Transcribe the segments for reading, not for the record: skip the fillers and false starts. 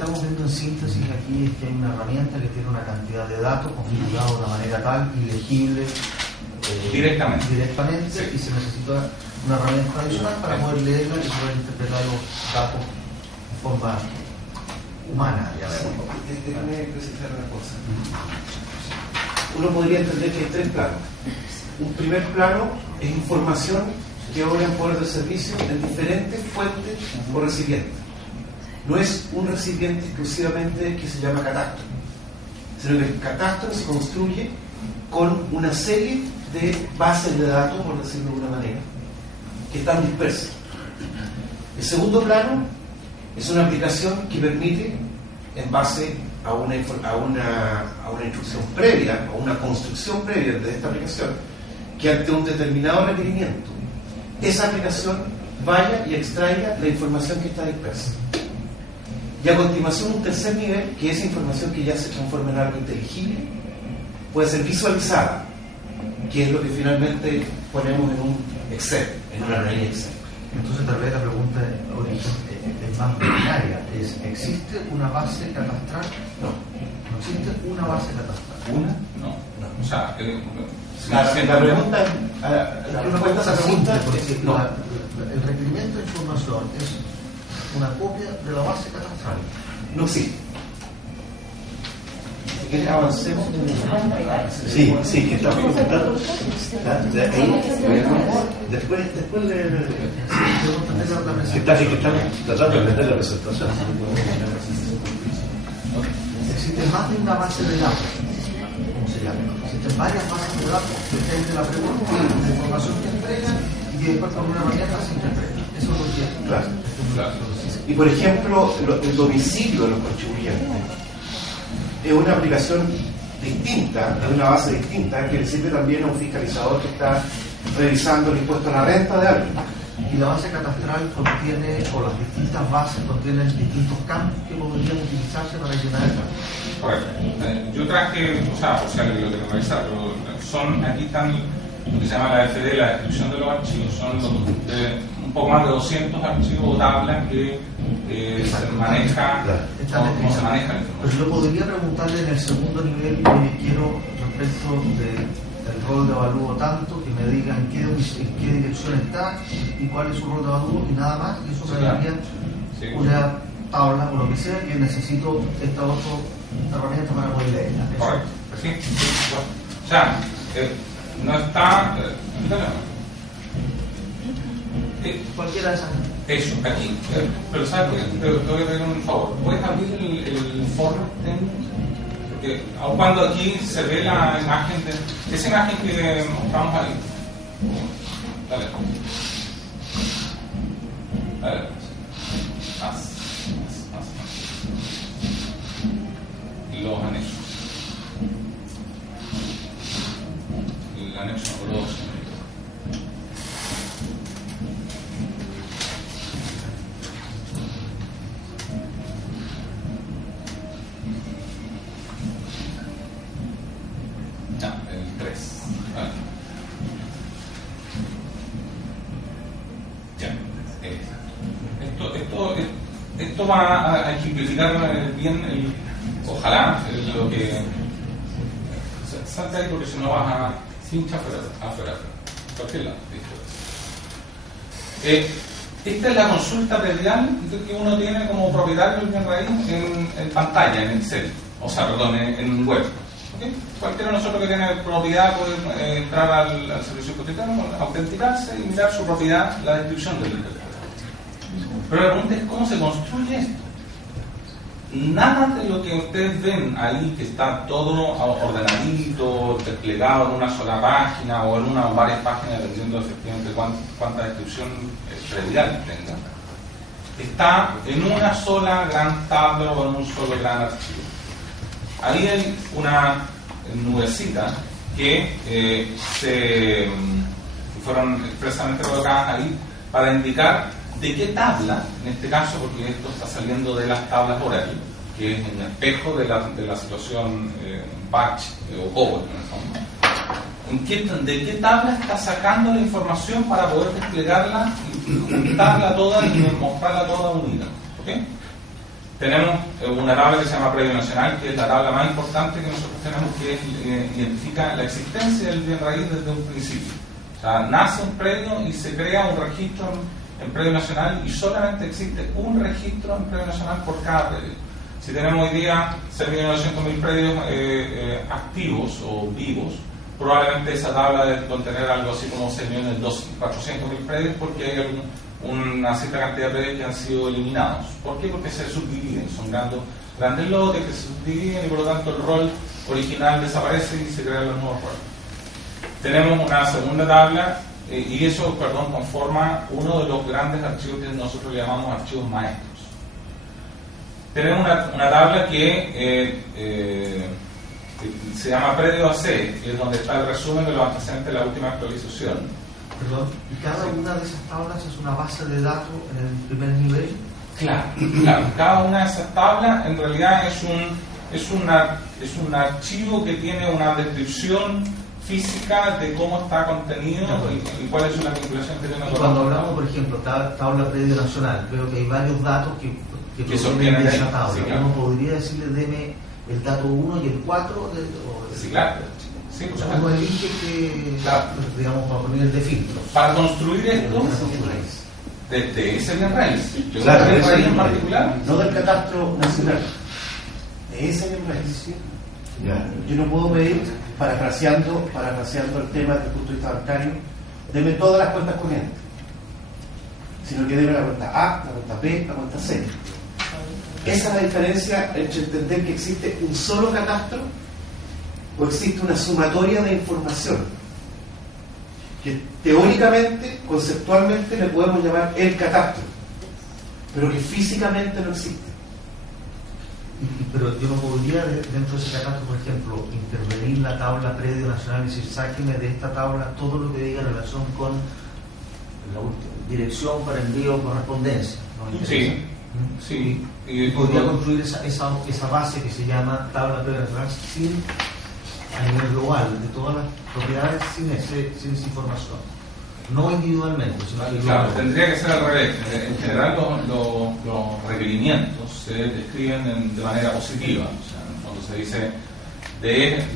estamos viendo en síntesis aquí es que hay una herramienta que tiene una cantidad de datos configurados de una manera tal y legible directamente sí. Y se necesita una herramienta adicional para poder leerla y poder interpretar los datos de forma humana. Déjame precisar una cosa. Uno podría entender que hay tres planos. Un primer plano es información que obra en poder del servicio en diferentes fuentes o recipientes. No es un recipiente exclusivamente que se llama catastro, sino que el catastro se construye con una serie de bases de datos, por decirlo de alguna manera, que están dispersas. El segundo plano es una aplicación que permite, en base a una instrucción previa, a una construcción previa de esta aplicación, que ante un determinado requerimiento, esa aplicación vaya y extraiga la información que está dispersa. Y a continuación un tercer nivel, que esa información que ya se transforma en algo inteligible, puede ser visualizada, que es lo que finalmente ponemos en un Excel, en una array Excel. Entonces tal vez la pregunta es más binaria. ¿Existe una base catastral? No. ¿No existe una base catastral? ¿Una? No. O sea, la pregunta el requerimiento de información es una copia de la base catastral. No existe. Si quieres avancemos. Sí, que está preguntando. Después que están tratando de meter la presentación. Existe más de una base de datos, ¿cómo se llama? Existen varias bases de datos que dependen de la pregunta, la información que entrega y que después con una herramienta se interpreta. Eso es lo que es. Claro. Y por ejemplo, el domicilio de los contribuyentes es una aplicación distinta, es una base distinta, que le sirve también a un fiscalizador que está revisando el impuesto a la renta de alguien. Y la base catastral contiene, o las distintas bases contienen distintos campos que podrían utilizarse para llenar el campo. Correcto. Yo traje, o sea, por si alguien lo tiene que revisar, pero aquí están lo que se llama la FD, la descripción de los archivos, son un poco más de 200 archivos o tablas que se maneja, cómo se maneja la información. Pues yo podría preguntarle en el segundo nivel que quiero respecto del rol de avalúo tanto, que me diga en qué dirección está y cuál es su rol de avalúo y nada más, y eso me daría una tabla o lo que sea que necesito esta otra herramienta para poder leerla. Correcto, sí. O sea, no está... cualquiera de esas. Eso, aquí. Pero ¿sabes qué? Te voy a pedir un favor. ¿Puedes abrir el foro? Porque aun cuando aquí se ve la imagen de... Esa imagen que mostramos ahí. Dale. Dale. Más. Los anexos. El anexo número 2. El 3. Vale. Ya. Esto va a ejemplificar bien ojalá lo que salta ahí, porque si no vas a cincha afuera cualquier lado. Esta es la consulta predial que uno tiene como propietario del bien raíz en pantalla, en Excel, o sea, perdón, en web. ¿Okay? Cualquiera de nosotros que tiene propiedad puede entrar al servicio hipotecario, autenticarse y mirar su propiedad, la descripción del hipotecario. Pero la pregunta es cómo se construye esto. Nada de lo que ustedes ven ahí, que está todo ordenadito, desplegado en una sola página o en una o varias páginas, dependiendo efectivamente cuánta descripción predial tenga, está en una sola gran tabla o en un solo gran archivo. Ahí hay una nubecita que fueron expresamente colocadas ahí para indicar de qué tabla, en este caso, porque esto está saliendo de las tablas horarias, que es un espejo de la situación batch o cover, en el fondo. ¿De qué tabla está sacando la información para poder desplegarla, juntarla toda y mostrarla toda unida? ¿Okay? tenemos una tabla que se llama predio nacional, que es la tabla más importante que nosotros tenemos, que identifica la existencia del bien raíz desde un principio. O sea, nace un predio y se crea un registro en predio nacional, y solamente existe un registro en predio nacional por cada predio. Si tenemos hoy día 6.900.000 predios activos o vivos, probablemente esa tabla debe contener algo así como 6.400.000 predios, porque hay una cierta cantidad de predios que han sido eliminados. ¿Por qué? Porque se subdividen, son grandes lotes que se subdividen, y por lo tanto el rol original desaparece y se crean los nuevos roles. Tenemos una segunda tabla, y eso, conforma uno de los grandes archivos que nosotros le llamamos archivos maestros. Tenemos una tabla que se llama predio AC, que es donde está el resumen de los antecedentes de la última actualización. Perdón, ¿y cada una de esas tablas es una base de datos en el primer nivel? Claro. Cada una de esas tablas en realidad es un archivo que tiene una descripción física de cómo está contenido y cuáles son las vinculaciones que tiene con. Cuando hablamos, por ejemplo, tabla predio nacional, veo que hay varios datos que sostienen de esa tabla. Sí, claro. Uno podría decirle, deme el dato 1 y el 4. Sí, claro. Sí, pues, uno elige que, digamos, para poner el de filtro. Para construir esto, de ese bien raíz. Claro, bien raíz en particular. No del catastro nacional, de ese bien raíz. Yo no puedo medir, parafraseando el tema desde el punto de vista bancario, deme todas las cuentas corrientes, sino que debe la cuenta A, la cuenta B, la cuenta C. Esa es la diferencia entre entender que existe un solo catastro o existe una sumatoria de información que teóricamente, conceptualmente le podemos llamar el catastro, pero que físicamente no existe. Pero yo no podría, dentro de ese catastro, por ejemplo, intervenir la tabla predio nacional y decir, sáqueme de esta tabla todo lo que diga en relación con la dirección para envío o correspondencia. ¿No? Sí. Y podría construir esa base que se llama tabla predio nacional a nivel global, de todas las propiedades, sin esa información. No individualmente, sino que claro, tendría que ser al revés. En general los requerimientos se describen de manera positiva. O sea, cuando se dice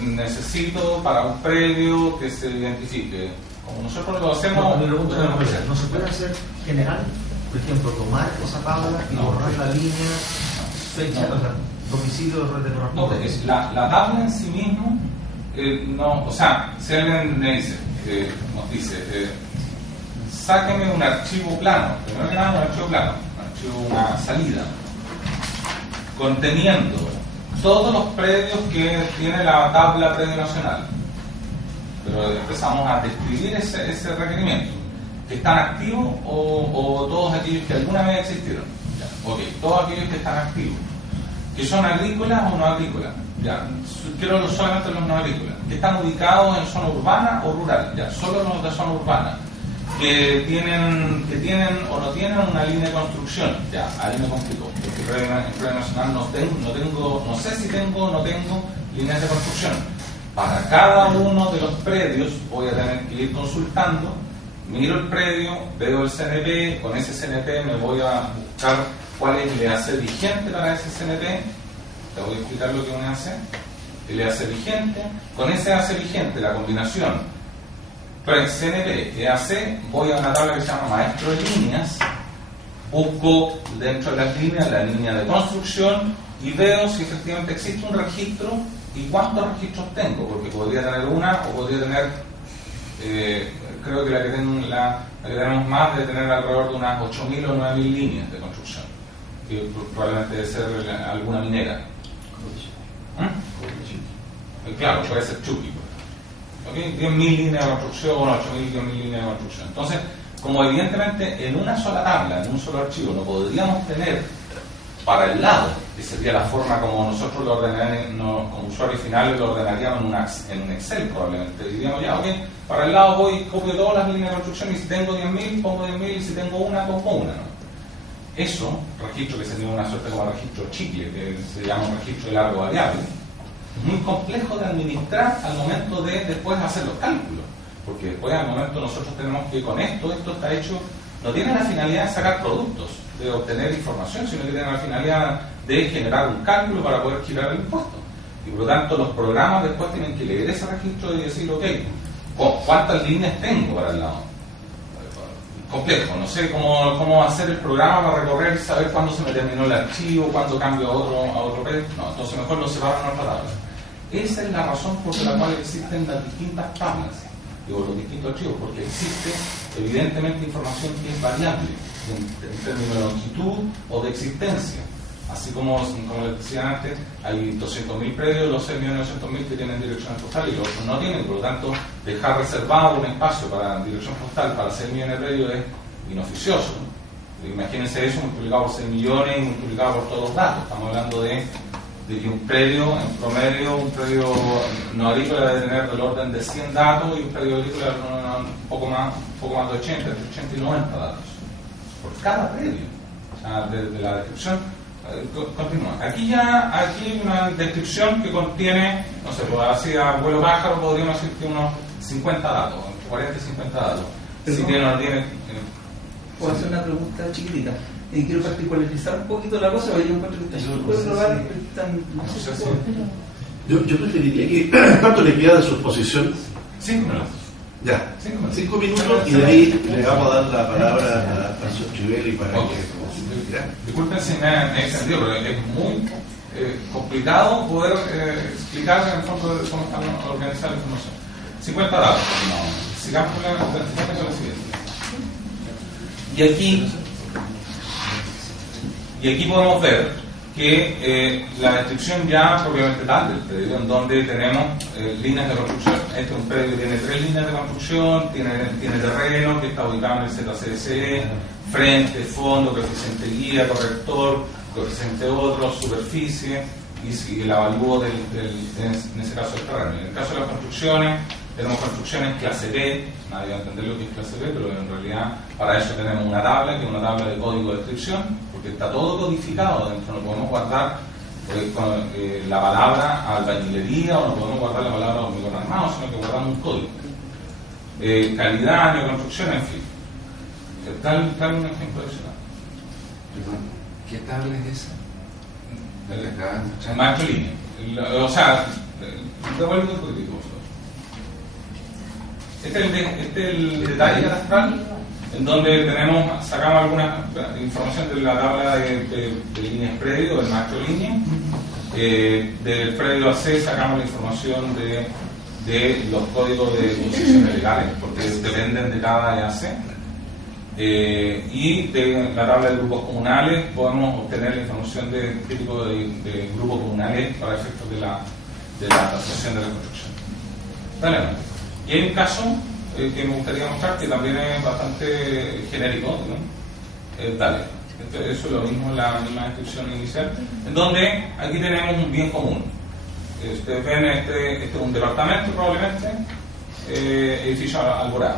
necesito para un predio que se identifique, como nosotros lo hacemos. No se puede hacer general, por ejemplo, tomar esa tabla y borrar la línea, fecha, o sea, domicilio de correspondencia. No, porque la tabla en sí mismo no, o sea, si alguien nos dice sáqueme un archivo plano, primero que nada un archivo plano, una salida, conteniendo todos los predios que tiene la tabla predio nacional. Pero empezamos a describir ese requerimiento, que están activos o todos aquellos que alguna vez existieron. Todos aquellos que están activos, que son agrícolas o no agrícolas. Quiero solamente los no agrícolas, que están ubicados en zona urbana o rural, solo los de zona urbana, que tienen o no tienen una línea de construcción, ahí me complicó, porque en predio nacional no sé si tengo o no tengo líneas de construcción. Para cada uno de los predios voy a tener que ir consultando, miro el predio, veo el CNP, con ese CNP me voy a buscar cuál es el EAC vigente para ese CNP. Te voy a explicar lo que es un EAC. El EAC vigente, con ese EAC vigente, la combinación CNP, EAC, voy a una tabla que se llama maestro de líneas, busco dentro de las líneas la línea de construcción y veo si efectivamente existe un registro y cuántos registros tengo, porque podría tener una o podría tener, creo que la que tenemos más debe tener alrededor de unas 8.000 o 9.000 líneas de construcción, que probablemente debe ser alguna minera. Claro, puede ser Chucky. 10.000 líneas de construcción, 8.000, 10.000 líneas de construcción. Entonces, como evidentemente en una sola tabla, en un solo archivo, no podríamos tener para el lado, que sería la forma como nosotros lo ordenaríamos, como usuarios finales lo ordenaríamos en un Excel probablemente. Diríamos, para el lado voy, copio todas las líneas de construcción y si tengo 10.000, pongo 10.000 y si tengo una, pongo una. ¿No? Eso, registro que sería una suerte como registro chicle, que se llama un registro de largo variable, muy complejo de administrar al momento de después hacer los cálculos, porque después al momento nosotros tenemos que con esto está hecho, no tiene la finalidad de sacar productos, de obtener información, sino que tiene la finalidad de generar un cálculo para poder girar el impuesto. Y por lo tanto los programas después tienen que leer ese registro y decir, ok, ¿cuántas líneas tengo para el lado? Complejo, no sé cómo hacer el programa para recorrer, saber cuándo se me terminó el archivo, cuándo cambio a otro page. No, entonces mejor lo separo en otra tabla. Esa es la razón por la cual existen las distintas tablas, digo, los distintos archivos, porque existe evidentemente información que es variable en términos de longitud o de existencia. Así como les decía antes, hay 200.000 predios, los 6.900.000 que tienen dirección postal y los otros no tienen. Por lo tanto, dejar reservado un espacio para dirección postal para 6 millones de predios es inoficioso. Imagínense eso multiplicado por 6 millones y multiplicado por todos los datos. Estamos hablando de que un predio, en promedio, un predio no agrícola debe tener del orden de 100 datos y un predio agrícola un poco más de 80, entre 80 y 90 datos por cada predio. O sea, desde la descripción. Continúa. Aquí hay una descripción que contiene, no sé, pues así a vuelo pájaro podríamos decir que unos 50 datos, 40 y 50 datos. Si tiene o no tiene. Puedo hacer una pregunta chiquitita. Quiero particularizar un poquito la cosa, porque yo encuentro que Yo preferiría que. ¿Cuánto le queda de su exposición? 5 minutos. Ya, 5 minutos y de ahí le vamos a dar la palabra a Xochibel y para que. Disculpen si me he extendido, pero es muy complicado poder explicar en el fondo de cómo están organizadas la información. 50 datos, no. Sigamos con la siguiente. Y aquí podemos ver que la descripción ya propiamente tal del predio, en donde tenemos líneas de construcción. Este es un predio que tiene 3 líneas de construcción, tiene terreno que está ubicado en el ZCSE, frente, fondo, coeficiente guía, corrector, coeficiente otro, superficie y el avalúo en ese caso del terreno. En el caso de las construcciones, tenemos construcciones clase B, nadie va a entender lo que es clase B, pero en realidad para eso tenemos una tabla, que es una tabla de código de descripción, porque está todo codificado dentro, no podemos guardar la palabra albañilería o no podemos guardar la palabra hormigón armado, sino que guardamos un código. Calidad, año de construcción, en fin. Tal un ejemplo adicional. ¿Qué tabla es esa? El maestro línea. O sea, devuelvo un poquitico, por favor. Este es el detalle catastral, en donde sacamos alguna información de la tabla de líneas predio, del maestro línea. Del predio AC sacamos la información de los códigos de concesiones legales, porque dependen de cada EAC. Y de la tabla de grupos comunales podemos obtener la información de qué tipo de grupos comunales para efectos de la tasación de la construcción. Dale. Y hay un caso que me gustaría mostrar que también es bastante genérico, ¿no? Dale. Eso es lo mismo en la misma descripción inicial, en donde aquí tenemos un bien común. Ustedes ven este es un departamento probablemente, edificio Alborada.